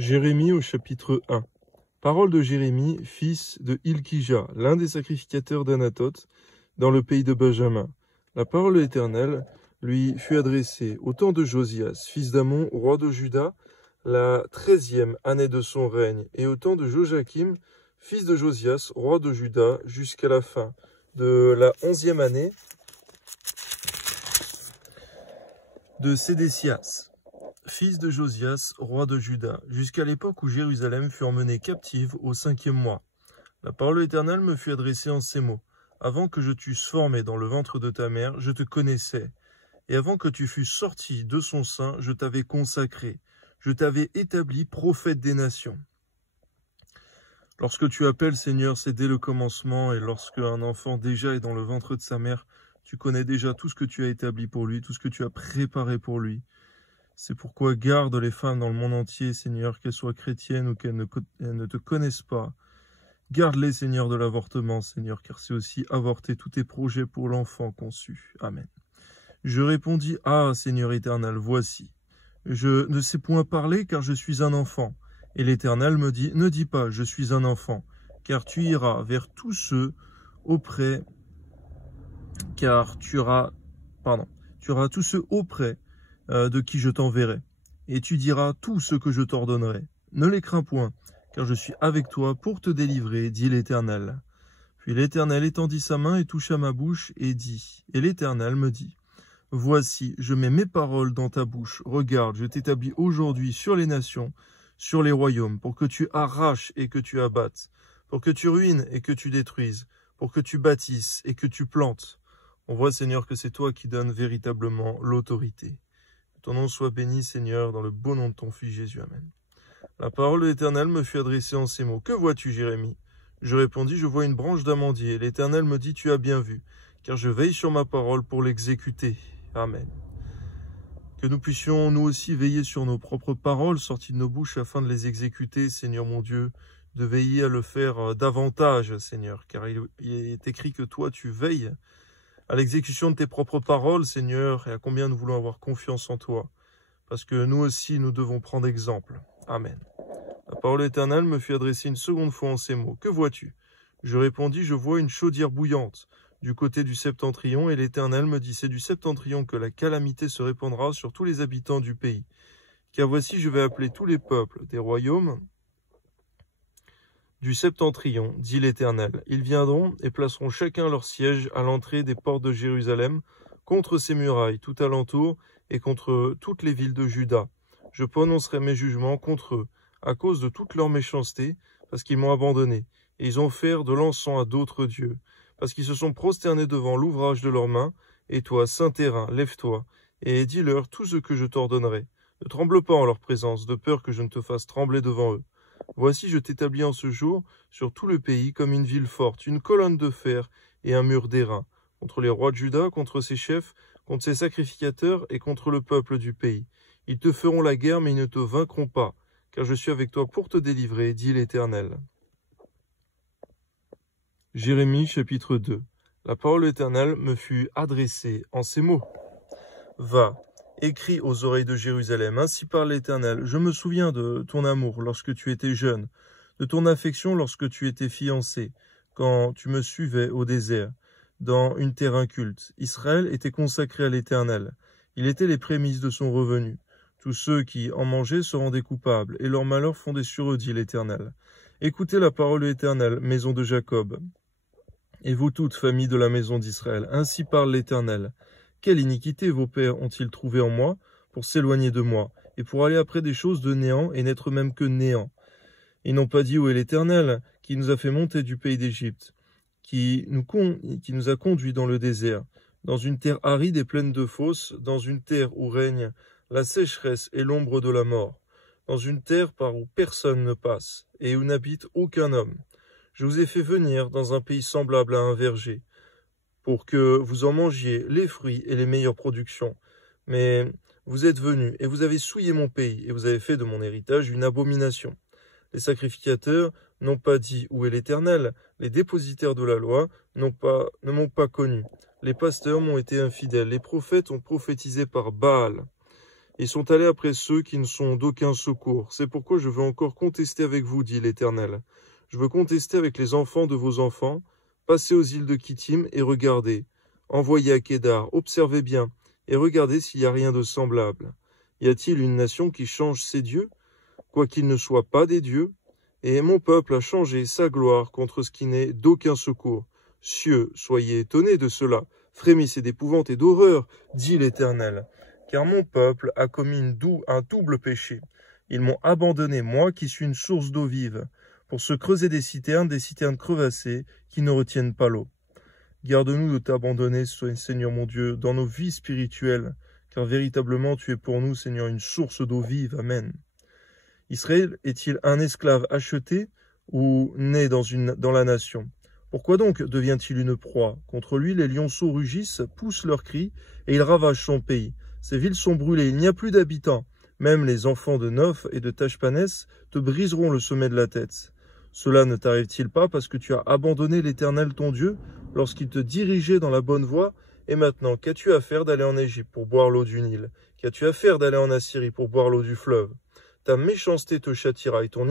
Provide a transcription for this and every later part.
Jérémie au chapitre 1. Parole de Jérémie, fils de Hilkija, l'un des sacrificateurs d'Anathoth, dans le pays de Benjamin. La parole de l'Éternel lui fut adressée au temps de Josias, fils d'Amon, roi de Juda, la 13e année de son règne, et au temps de Joachim, fils de Josias, roi de Juda, jusqu'à la fin de la 11e année de Sédécias, fils de Josias, roi de Juda, jusqu'à l'époque où Jérusalem fut emmenée captive au 5e mois. La parole éternelle me fut adressée en ces mots. Avant que je t'eusse formé dans le ventre de ta mère, je te connaissais. Et avant que tu fusses sorti de son sein, je t'avais consacré. Je t'avais établi prophète des nations. Lorsque tu appelles, Seigneur, c'est dès le commencement, et lorsque un enfant déjà est dans le ventre de sa mère, tu connais déjà tout ce que tu as établi pour lui, tout ce que tu as préparé pour lui. C'est pourquoi garde les femmes dans le monde entier, Seigneur, qu'elles soient chrétiennes ou qu'elles ne te connaissent pas. Garde-les, Seigneur, de l'avortement, Seigneur, car c'est aussi avorter tous tes projets pour l'enfant conçu. Amen. Je répondis, ah, Seigneur éternel, voici. Je ne sais point parler, car je suis un enfant. Et l'Éternel me dit, ne dis pas, je suis un enfant, car tu iras vers tous ceux auprès, tu auras tous ceux auprès de qui je t'enverrai, et tu diras tout ce que je t'ordonnerai. Ne les crains point, car je suis avec toi pour te délivrer, dit l'Éternel. Puis l'Éternel étendit sa main et toucha ma bouche, et dit, et l'Éternel me dit, voici, je mets mes paroles dans ta bouche. Regarde, je t'établis aujourd'hui sur les nations, sur les royaumes, pour que tu arraches et que tu abattes, pour que tu ruines et que tu détruises, pour que tu bâtisses et que tu plantes. On voit, Seigneur, que c'est toi qui donnes véritablement l'autorité. Que ton nom soit béni, Seigneur, dans le beau nom de ton Fils Jésus. Amen. La parole de l'Éternel me fut adressée en ces mots. Que vois-tu, Jérémie? Je répondis, je vois une branche d'amandier. L'Éternel me dit, tu as bien vu, car je veille sur ma parole pour l'exécuter. Amen. Que nous puissions, nous aussi, veiller sur nos propres paroles sorties de nos bouches afin de les exécuter, Seigneur mon Dieu, de veiller à le faire davantage, Seigneur, car il est écrit que toi, tu veilles à l'exécution de tes propres paroles, Seigneur, et à combien nous voulons avoir confiance en toi, parce que nous aussi, nous devons prendre exemple. Amen. La parole éternelle me fut adressée une seconde fois en ces mots. Que vois-tu? Je répondis, je vois une chaudière bouillante du côté du septentrion, et l'Éternel me dit, c'est du septentrion que la calamité se répandra sur tous les habitants du pays. Car voici, je vais appeler tous les peuples des royaumes du septentrion, dit l'Éternel. Ils viendront et placeront chacun leur siège à l'entrée des portes de Jérusalem, contre ses murailles, tout alentour, et contre toutes les villes de Juda. Je prononcerai mes jugements contre eux, à cause de toute leur méchanceté, parce qu'ils m'ont abandonné, et ils ont offert de l'encens à d'autres dieux, parce qu'ils se sont prosternés devant l'ouvrage de leurs mains. Et toi, saint terrain, lève-toi, et dis-leur tout ce que je t'ordonnerai. Ne tremble pas en leur présence, de peur que je ne te fasse trembler devant eux. Voici, je t'établis en ce jour sur tout le pays comme une ville forte, une colonne de fer et un mur d'airain, contre les rois de Juda, contre ses chefs, contre ses sacrificateurs et contre le peuple du pays. Ils te feront la guerre, mais ils ne te vaincront pas, car je suis avec toi pour te délivrer, dit l'Éternel. Jérémie chapitre 2. La parole éternelle me fut adressée en ces mots. Va, écris aux oreilles de Jérusalem, ainsi parle l'Éternel. Je me souviens de ton amour lorsque tu étais jeune, de ton affection lorsque tu étais fiancé, quand tu me suivais au désert, dans une terre inculte. Israël était consacré à l'Éternel. Il était les prémices de son revenu. Tous ceux qui en mangeaient se rendaient coupables, et leur malheur fondait sur eux, dit l'Éternel. Écoutez la parole de l'Éternel, maison de Jacob. Et vous toutes, familles de la maison d'Israël, ainsi parle l'Éternel. Quelle iniquité vos pères ont-ils trouvé en moi pour s'éloigner de moi, et pour aller après des choses de néant et n'être même que néant? Ils n'ont pas dit où est l'Éternel, qui nous a fait monter du pays d'Égypte, qui nous a conduits dans le désert, dans une terre aride et pleine de fosses, dans une terre où règne la sécheresse et l'ombre de la mort, dans une terre par où personne ne passe, et où n'habite aucun homme. Je vous ai fait venir dans un pays semblable à un verger, pour que vous en mangiez les fruits et les meilleures productions. Mais vous êtes venus, et vous avez souillé mon pays, et vous avez fait de mon héritage une abomination. Les sacrificateurs n'ont pas dit où est l'Éternel, les dépositaires de la loi ne m'ont pas connu. Les pasteurs m'ont été infidèles, les prophètes ont prophétisé par Baal. Ils sont allés après ceux qui ne sont d'aucun secours. C'est pourquoi je veux encore contester avec vous, dit l'Éternel. Je veux contester avec les enfants de vos enfants. Passez aux îles de Kittim et regardez. Envoyez à Kédar, observez bien, et regardez s'il n'y a rien de semblable. Y a-t-il une nation qui change ses dieux, quoiqu'ils ne soient pas des dieux? Et mon peuple a changé sa gloire contre ce qui n'est d'aucun secours. Cieux, soyez étonnés de cela, frémissez d'épouvante et d'horreur, dit l'Éternel. Car mon peuple a commis un double péché. Ils m'ont abandonné, moi qui suis une source d'eau vive, pour se creuser des citernes crevassées qui ne retiennent pas l'eau. Garde-nous de t'abandonner, Seigneur mon Dieu, dans nos vies spirituelles, car véritablement tu es pour nous, Seigneur, une source d'eau vive. Amen. Israël est-il un esclave acheté ou né dans la nation? Pourquoi donc devient-il une proie? Contre lui, les lionceaux rugissent, poussent leurs cris, et ils ravagent son pays. Ses villes sont brûlées, il n'y a plus d'habitants. Même les enfants de Noph et de Tachpanès te briseront le sommet de la tête. Cela ne t'arrive-t-il pas parce que tu as abandonné l'Éternel ton Dieu lorsqu'il te dirigeait dans la bonne voie? Et maintenant, qu'as-tu à faire d'aller en Égypte pour boire l'eau du Nil? Qu'as-tu à faire d'aller en Assyrie pour boire l'eau du fleuve? Ta méchanceté te châtiera et ton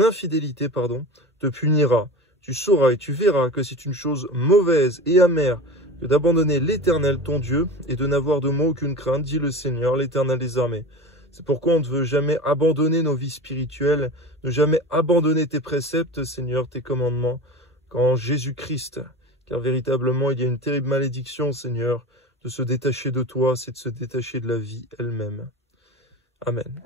infidélité, te punira. Tu sauras et tu verras que c'est une chose mauvaise et amère que d'abandonner l'Éternel ton Dieu et de n'avoir de moi aucune crainte, dit le Seigneur, l'Éternel des armées. C'est pourquoi on ne veut jamais abandonner nos vies spirituelles, ne jamais abandonner tes préceptes, Seigneur, tes commandements, qu'en Jésus-Christ. Car véritablement, il y a une terrible malédiction, Seigneur, de se détacher de toi, c'est de se détacher de la vie elle-même. Amen.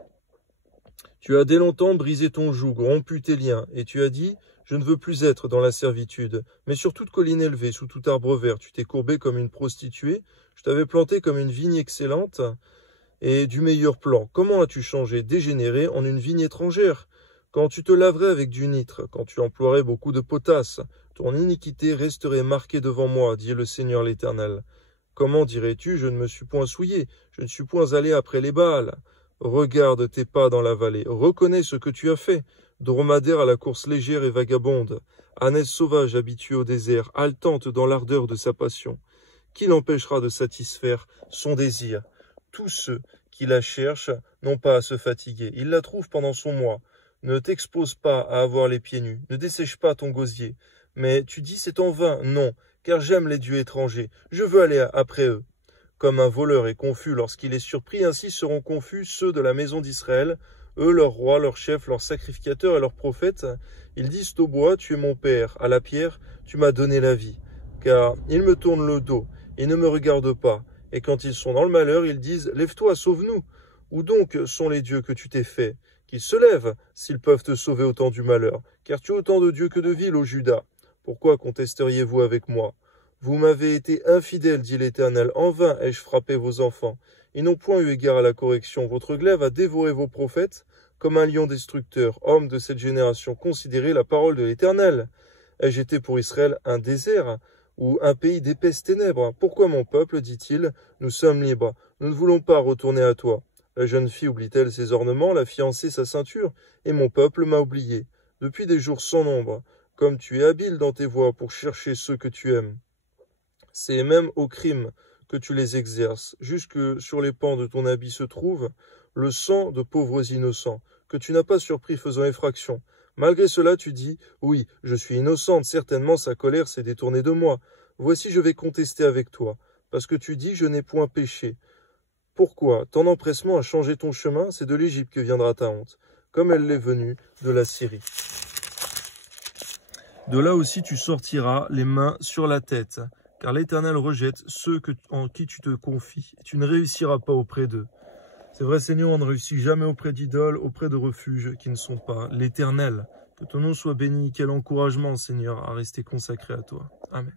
Tu as dès longtemps brisé ton joug, rompu tes liens, et tu as dit, je ne veux plus être dans la servitude, mais sur toute colline élevée, sous tout arbre vert, tu t'es courbé comme une prostituée, je t'avais planté comme une vigne excellente, et du meilleur plan. Comment as-tu changé, dégénéré, en une vigne étrangère? Quand tu te laverais avec du nitre, quand tu emploierais beaucoup de potasse, ton iniquité resterait marquée devant moi, dit le Seigneur l'Éternel. Comment dirais-tu, je ne me suis point souillé, je ne suis point allé après les Baals? Regarde tes pas dans la vallée, reconnais ce que tu as fait, dromadaire à la course légère et vagabonde, ânesse sauvage habituée au désert, haletante dans l'ardeur de sa passion. Qui l'empêchera de satisfaire son désir? Tous ceux qui la cherchent n'ont pas à se fatiguer, ils la trouvent pendant son mois. Ne t'expose pas à avoir les pieds nus, ne dessèche pas ton gosier. Mais tu dis c'est en vain, non, car j'aime les dieux étrangers, je veux aller après eux. Comme un voleur est confus lorsqu'il est surpris, ainsi seront confus ceux de la maison d'Israël, eux, leurs rois, leurs chefs, leurs sacrificateurs et leurs prophètes. Ils disent au bois, tu es mon père, à la pierre, tu m'as donné la vie. Car ils me tournent le dos, et ne me regardent pas. Et quand ils sont dans le malheur, ils disent, lève-toi, sauve-nous. Où donc sont les dieux que tu t'es faits? Qu'ils se lèvent, s'ils peuvent te sauver au temps du malheur. Car tu as autant de dieux que de villes, ô Juda. Pourquoi contesteriez-vous avec moi? Vous m'avez été infidèle, dit l'Éternel, en vain ai-je frappé vos enfants. Ils n'ont point eu égard à la correction. Votre glaive a dévoré vos prophètes, comme un lion destructeur. Hommes de cette génération, considérez la parole de l'Éternel. Ai-je été pour Israël un désert, ou un pays d'épaisses ténèbres? Pourquoi mon peuple, dit-il, nous sommes libres, nous ne voulons pas retourner à toi? La jeune fille oublie-t-elle ses ornements, la fiancée sa ceinture, et mon peuple m'a oublié, depuis des jours sans nombre, comme tu es habile dans tes voies pour chercher ceux que tu aimes. C'est même au crime que tu les exerces, jusque sur les pans de ton habit se trouve le sang de pauvres innocents, que tu n'as pas surpris faisant effraction. Malgré cela, tu dis, oui, je suis innocente, certainement sa colère s'est détournée de moi. Voici, je vais contester avec toi, parce que tu dis, je n'ai point péché. Pourquoi? Ton empressement à changer ton chemin, c'est de l'Égypte que viendra ta honte, comme elle l'est venue de la Syrie. De là aussi tu sortiras les mains sur la tête, car l'Éternel rejette ceux en qui tu te confies, et tu ne réussiras pas auprès d'eux. C'est vrai, Seigneur, on ne réussit jamais auprès d'idoles, auprès de refuges qui ne sont pas l'Éternel. Que ton nom soit béni, quel encouragement, Seigneur, à rester consacré à toi. Amen.